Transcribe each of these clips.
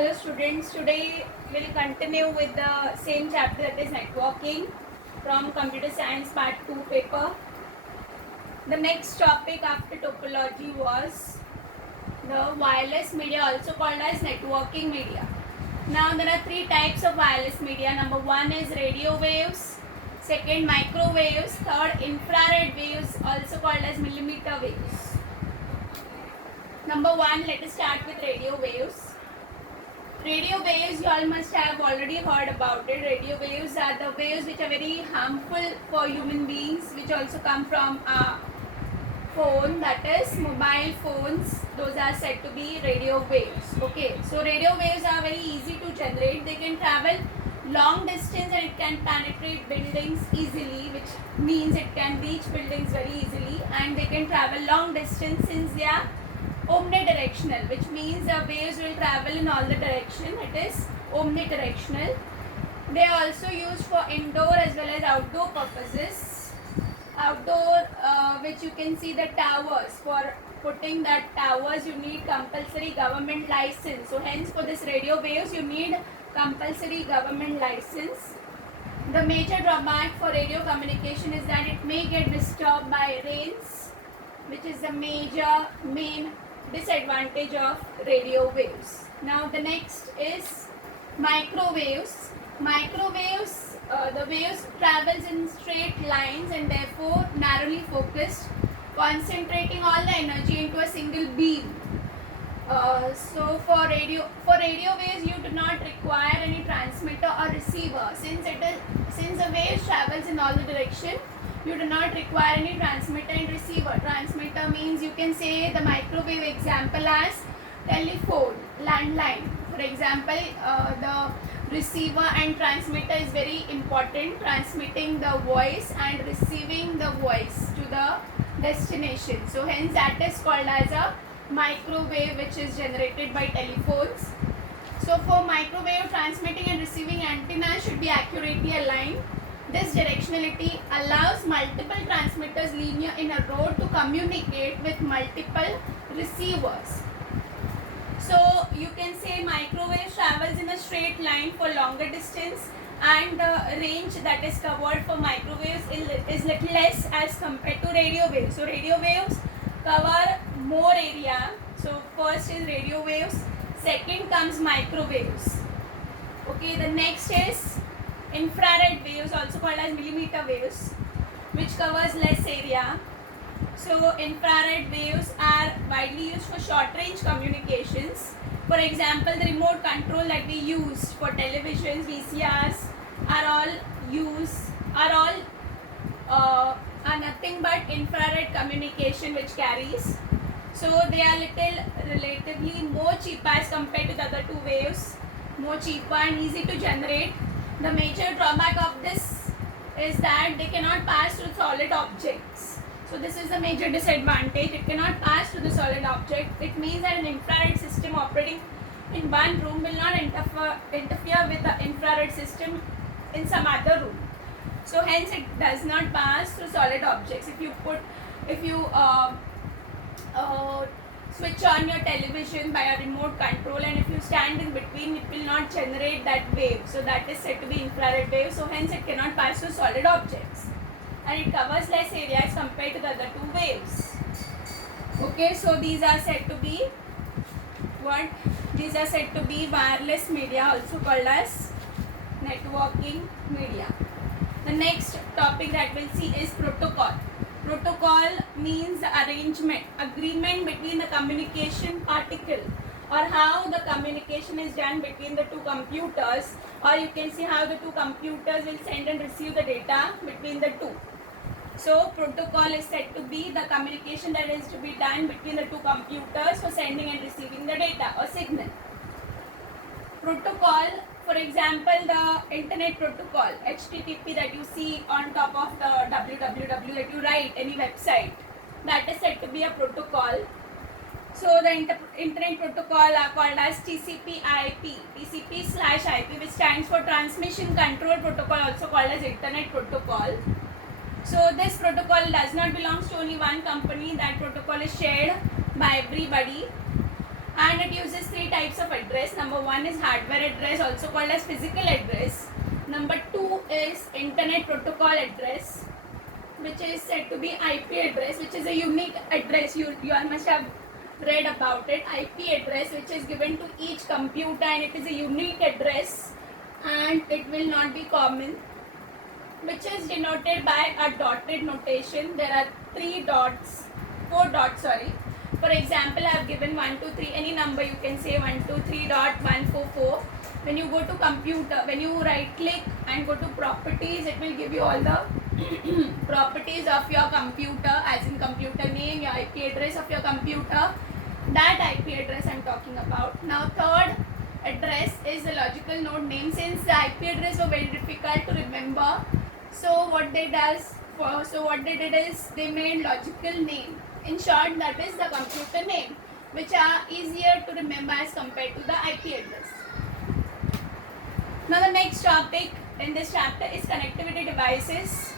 Hello students, today we'll continue with the same chapter, that is networking, from computer science part 2 paper. The next topic after topology was the wireless media, also called as networking media. Now there are three types of wireless media. Number one is radio waves, second microwaves, third infrared waves, also called as millimeter waves. Number one, let us start with radio waves. Radio waves, you all must have already heard about it. Radio waves are the waves which are very harmful for human beings, which also come from a phone, that is mobile phones. Those are said to be radio waves. Okay, so radio waves are very easy to generate. They can travel long distance and it can penetrate buildings easily, which means it can reach buildings very easily, and they can travel long distance since they are omnidirectional, which means the waves will travel in all the direction. It is omnidirectional. They are also used for indoor as well as outdoor purposes. Outdoor, which you can see the towers. For putting that towers, you need compulsory government license. So hence for this radio waves, you need compulsory government license. The major drawback for radio communication is that it may get disturbed by rains, which is the main disadvantage of radio waves. Now the next is microwaves. Microwaves, the waves travels in straight lines and therefore narrowly focused, concentrating all the energy into a single beam. So for radio waves, you do not require any transmitter or receiver. Since the waves travels in all the direction, you do not require any transmitter and receiver. Transmitter means, you can say the microwave example as telephone, landline. For example, the receiver and transmitter is very important, transmitting the voice and receiving the voice to the destination. So hence that is called as a microwave, which is generated by telephones. So for microwave, transmitting and receiving antenna should be accurately aligned. This directionality allows multiple transmitters linear in a row to communicate with multiple receivers. So you can say microwave travels in a straight line for longer distance, and the range that is covered for microwaves is little less as compared to radio waves. So radio waves cover more area. So first is radio waves, second comes microwaves. Okay, the next is infrared waves, also called as millimeter waves, which covers less area. So infrared waves are widely used for short range communications. For example, the remote control that we use for televisions, VCRs are nothing but infrared communication which carries. So they are relatively more cheaper as compared to the other two waves, more cheaper and easy to generate. The major drawback of this is that they cannot pass through solid objects. So this is the major disadvantage. It cannot pass through the solid object. It means that an infrared system operating in one room will not interfere with the infrared system in some other room. So hence it does not pass through solid objects. If you switch on your television by a remote control, and if you stand in between, it will not generate that wave. So that is said to be infrared wave. So hence it cannot pass through solid objects, and it covers less area as compared to the other two waves. Okay, so these are said to be what? These are said to be wireless media, also called as networking media. The next topic that we'll see is protocol. Protocol means the agreement between the communication particle, or how the communication is done between the two computers, or you can see how the two computers will send and receive the data between the two. So protocol is said to be the communication that is to be done between the two computers for sending and receiving the data or signal. Protocol, for example, the internet protocol, HTTP, that you see on top of the www that you write any website, that is said to be a protocol. So the internet protocol are called as TCP/IP, TCP/IP, which stands for Transmission Control Protocol, also called as Internet Protocol. So this protocol does not belong to only one company. That protocol is shared by everybody, and it uses three types of address. Number one is hardware address, also called as physical address. Number two is internet protocol address, which is said to be IP address, which is a unique address. You all must have read about it. IP address, which is given to each computer, and it is a unique address and it will not be common, which is denoted by a dotted notation. There are four dots, sorry. For example, I have given 1, 2, 3, any number you can say 1, 2, 3 dot 1, 4, 4. When you go to computer, when you right click and go to properties, it will give you all the properties of your computer, as in computer name, your IP address of your computer, that IP address I'm talking about. Now third address is the logical node name. Since the IP address were very difficult to remember, so what they did is they made logical name. In short, that is the computer name, which are easier to remember as compared to the IP address. Now the next topic in this chapter is connectivity devices.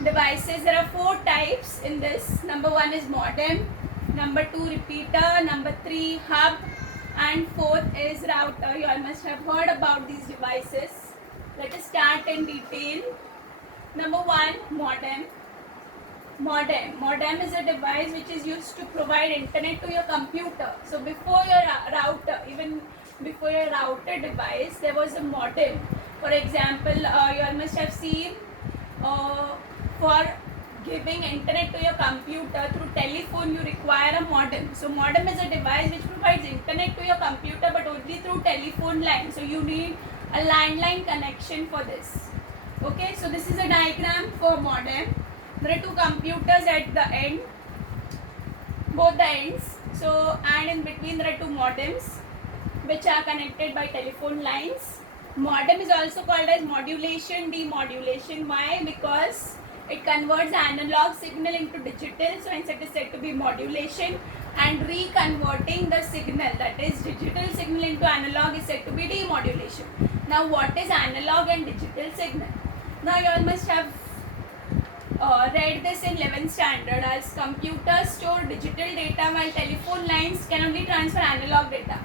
There are four types in this. Number one is modem, number two repeater, number three hub, and fourth is router. You all must have heard about these devices. Let us start in detail. Number one, modem. Modem is a device which is used to provide internet to your computer. So before your router, even before your router device, there was a modem. For example, you all must have seen for giving internet to your computer through telephone, you require a modem. So modem is a device which provides internet to your computer, but only through telephone line. So you need a landline connection for this. Okay, so this is a diagram for modem. There are two computers at the end, both the ends. So, and in between there are two modems which are connected by telephone lines. Modem is also called as modulation, demodulation. Why? Because it converts analog signal into digital, so hence it is said to be modulation, and reconverting the signal, that is digital signal into analog, is said to be demodulation. Now what is analog and digital signal? Now you all must have read this in 11th standard, as computers store digital data while telephone lines can only transfer analog data.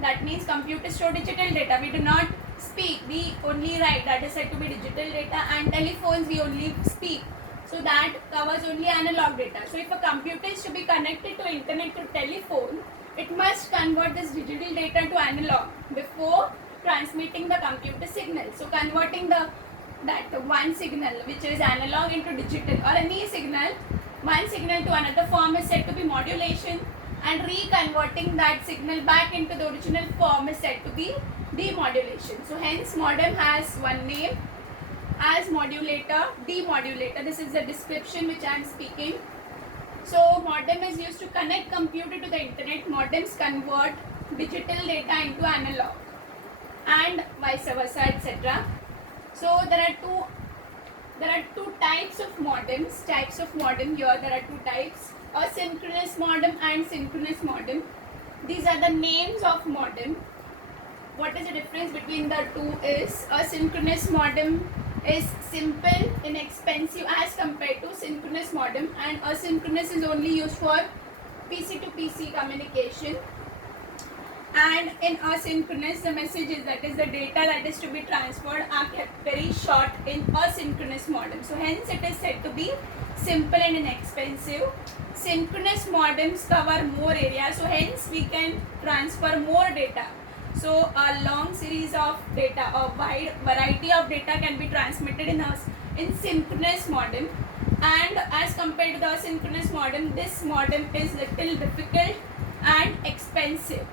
That means computers store digital data. We do not speak, we only write, that is said to be digital data, and telephones we only speak. So that covers only analog data. So if a computer is to be connected to internet through telephone, it must convert this digital data to analog before transmitting the computer signal. So converting that one signal which is analog into digital, or any signal, one signal to another form, is said to be modulation, and reconverting that signal back into the original form is said to be demodulation. So hence modem has one name as modulator, demodulator. This is the description which I am speaking. So modem is used to connect computer to the internet. Modems convert digital data into analog, and vice versa, etc. So there are two types of modems. Here there are two types: asynchronous modem and synchronous modem. These are the names of modem. What is the difference between the two is asynchronous modem is simple, inexpensive as compared to synchronous modem, and asynchronous is only used for PC to PC communication. And in asynchronous, the messages, that is the data that is to be transferred, are kept very short in asynchronous modem. So hence it is said to be simple and inexpensive. Synchronous modems cover more area, so hence we can transfer more data. So a long series of data, a wide variety of data can be transmitted in synchronous modem, and as compared to the asynchronous modem, this modem is little difficult and expensive.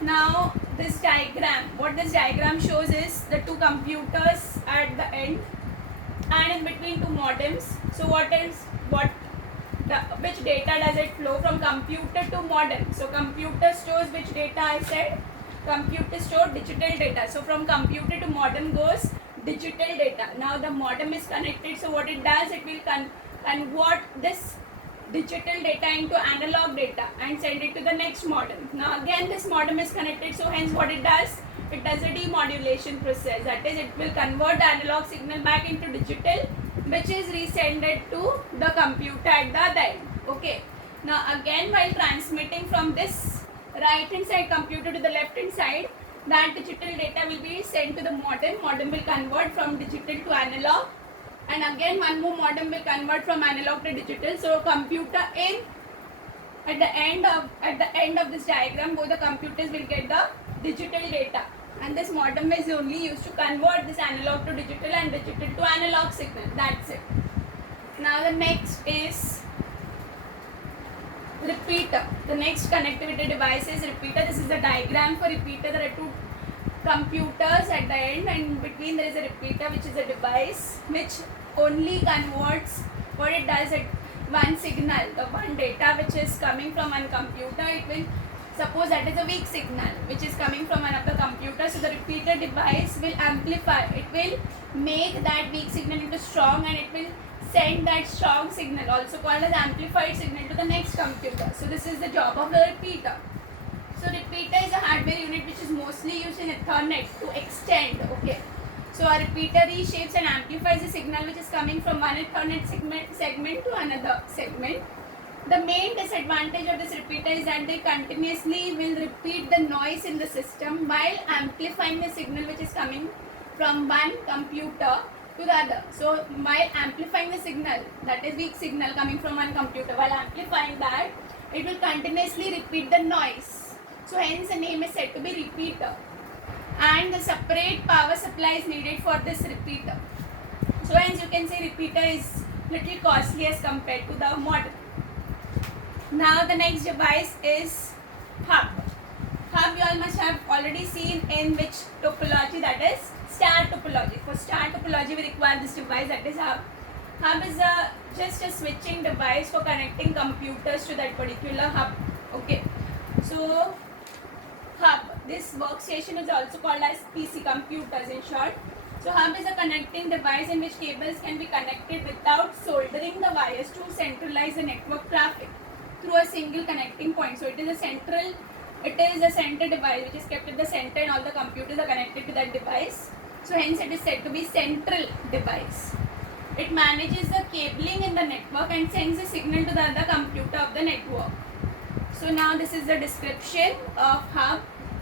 Now this diagram, what this diagram shows is the two computers at the end, and in between two modems. So which data does it flow from computer to modem? So computer stores which data? I said computer store digital data. So from computer to modem goes digital data. Now the modem is connected, so what it does, it will convert this digital data into analog data and send it to the next modem. Now again this modem is connected, so hence what it does a demodulation process, that is it will convert the analog signal back into digital, which is resended to the computer at the other end. Okay, now again while transmitting from this right hand side computer to the left hand side, that digital data will be sent to the modem. Modem will convert from digital to analog, and again one more modem will convert from analog to digital. So computer in, at the end of this diagram, both the computers will get the digital data, and this modem is only used to convert this analog to digital and digital to analog signal. That's it. Now the next is repeater. The next connectivity device is repeater. This is the diagram for repeater. There are two computers at the end, and in between there is a repeater, which is a device which only converts, what it does, it one signal, the one data which is coming from one computer, it will, suppose that is a weak signal which is coming from another computer, so the repeater device will amplify, it will make that weak signal into strong, and it will send that strong signal, also called as amplified signal, to the next computer. So this is the job of the repeater. So repeater is a hardware unit which is mostly used in Ethernet to extend. Okay. So a repeater reshapes and amplifies the signal which is coming from one Ethernet segment to another segment. The main disadvantage of this repeater is that they continuously will repeat the noise in the system while amplifying the signal which is coming from one computer to the other. So while amplifying the signal, that is weak signal coming from one computer, while amplifying that, it will continuously repeat the noise. So hence the name is said to be repeater. And the separate power supply is needed for this repeater. So hence you can say repeater is little costly as compared to the model. Now the next device is hub. Hub you all must have already seen in which topology, that is star topology. For star topology we require this device, that is hub. Hub is just a switching device for connecting computers to that particular hub. Okay. So hub, this workstation is also called as PC, computers in short. So hub is a connecting device in which cables can be connected without soldering the wires to centralize the network traffic through a single connecting point. So it is a center device which is kept at the center, and all the computers are connected to that device. So hence it is said to be central device. It manages the cabling in the network and sends a signal to the other computer of the network. So now this is the description of hub.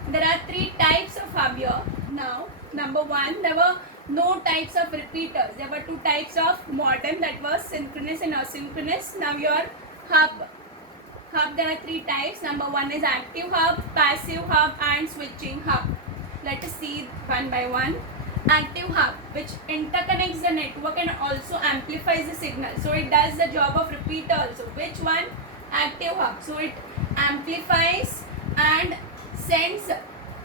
There are three types of hub here. Now, number one, there were no types of repeaters. There were two types of modem, that was synchronous and asynchronous. Now your hub. Hub, there are three types. Number one is active hub, passive hub, and switching hub. Let us see one by one. Active hub, which interconnects the network and also amplifies the signal. So it does the job of repeater also. Which one? Active hub. So it amplifies and sends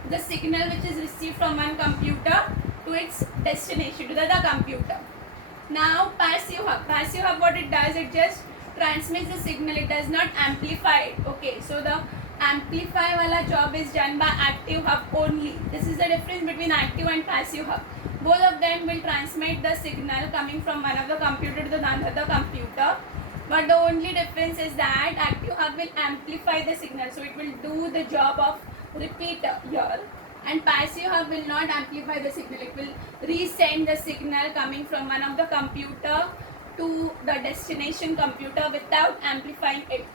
the signal which is received from one computer to its destination, to the other computer. Now passive hub. Passive hub, what it does, it just transmits the signal, it does not amplify it. Okay, so the amplify wala job is done by active hub only. This is the difference between active and passive hub. Both of them will transmit the signal coming from one of the computer to the another computer, but the only difference is that active hub will amplify the signal, so it will do the job of repeater here, and passive hub will not amplify the signal, it will resend the signal coming from one of the computer to the destination computer without amplifying it.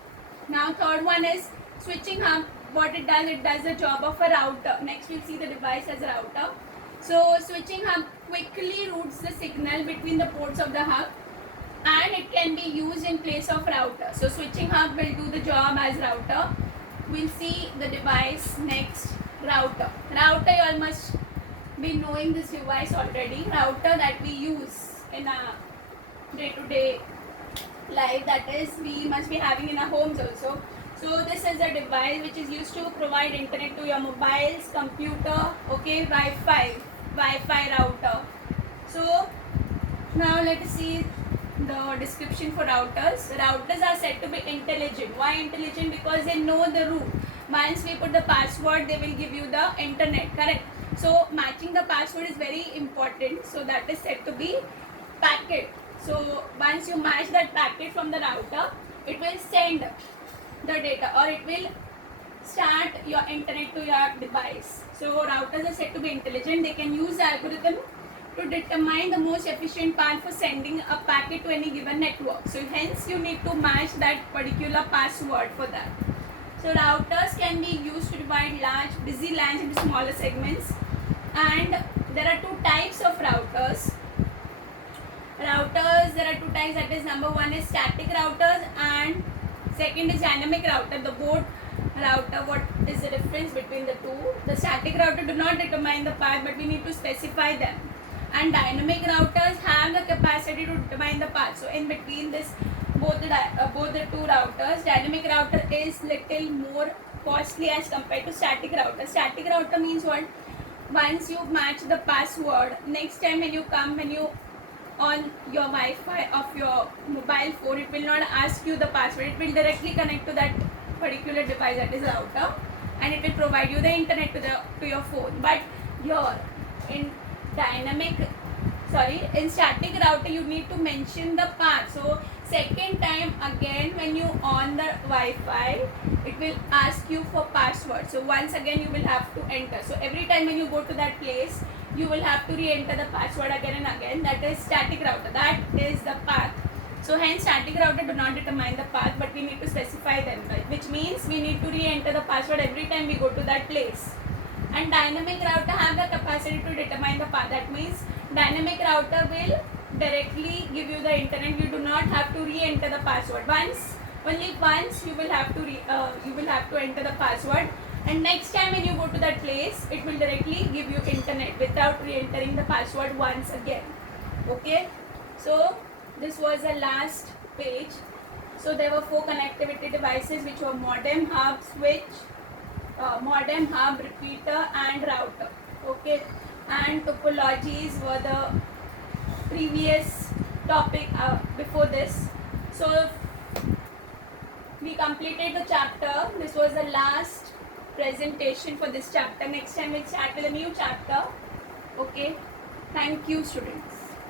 Now third one is switching hub. What it does the job of a router. Next we'll see the device as a router. So switching hub quickly routes the signal between the ports of the hub, and it can be used in place of router. So switching hub will do the job as router. We'll see the device next. Router. Router, you all must be knowing this device already. Router that we use in a day-to-day life, that is we must be having in our homes also. So this is a device which is used to provide internet to your mobiles, computer, okay, Wi-Fi router. So now let us see the description for routers. Routers are said to be intelligent. Why intelligent? Because they know the route. Once we put the password, they will give you the internet, correct? So matching the password is very important. So that is said to be packet. So once you match that packet from the router, it will send the data, or it will start your internet to your device. So routers are said to be intelligent. They can use the algorithm to determine the most efficient path for sending a packet to any given network. So hence you need to match that particular password for that. So routers can be used to divide large busy LANs into smaller segments, and there are two types of routers. There are two types, that is number one is static routers and second is dynamic router. The both router, what is the difference between the two? The static router do not determine the path, but we need to specify them, and dynamic routers have the capacity to determine the path. So in between this both the two routers, dynamic router is little more costly as compared to static router. Static router means what? Once you match the password, next time when you on your Wi-Fi of your mobile phone, it will not ask you the password. It will directly connect to that particular device, that is router, and it will provide you the internet to your phone. But here in static router, you need to mention the path. So second time again when you on the Wi-Fi, it will ask you for password. So once again you will have to enter. So every time when you go to that place, you will have to re-enter the password again and again. That is static router. That is the path. So hence static router do not determine the path, but we need to specify them, right? Which means we need to re-enter the password every time we go to that place. And dynamic router have the capacity to determine the path. That means dynamic router will directly give you the internet. You do not have to re-enter the password. Only once you will have to enter the password, and next time when you go to that place, it will directly give you internet without re-entering the password once again. Okay, so this was the last page. So there were 4 connectivity devices, which were modem, hub, switch, modem, hub, repeater and router. Okay, and topologies were the previous topic before this. So we completed the chapter. This was the last presentation for this chapter. Next time we'll start with a new chapter. Okay, thank you students.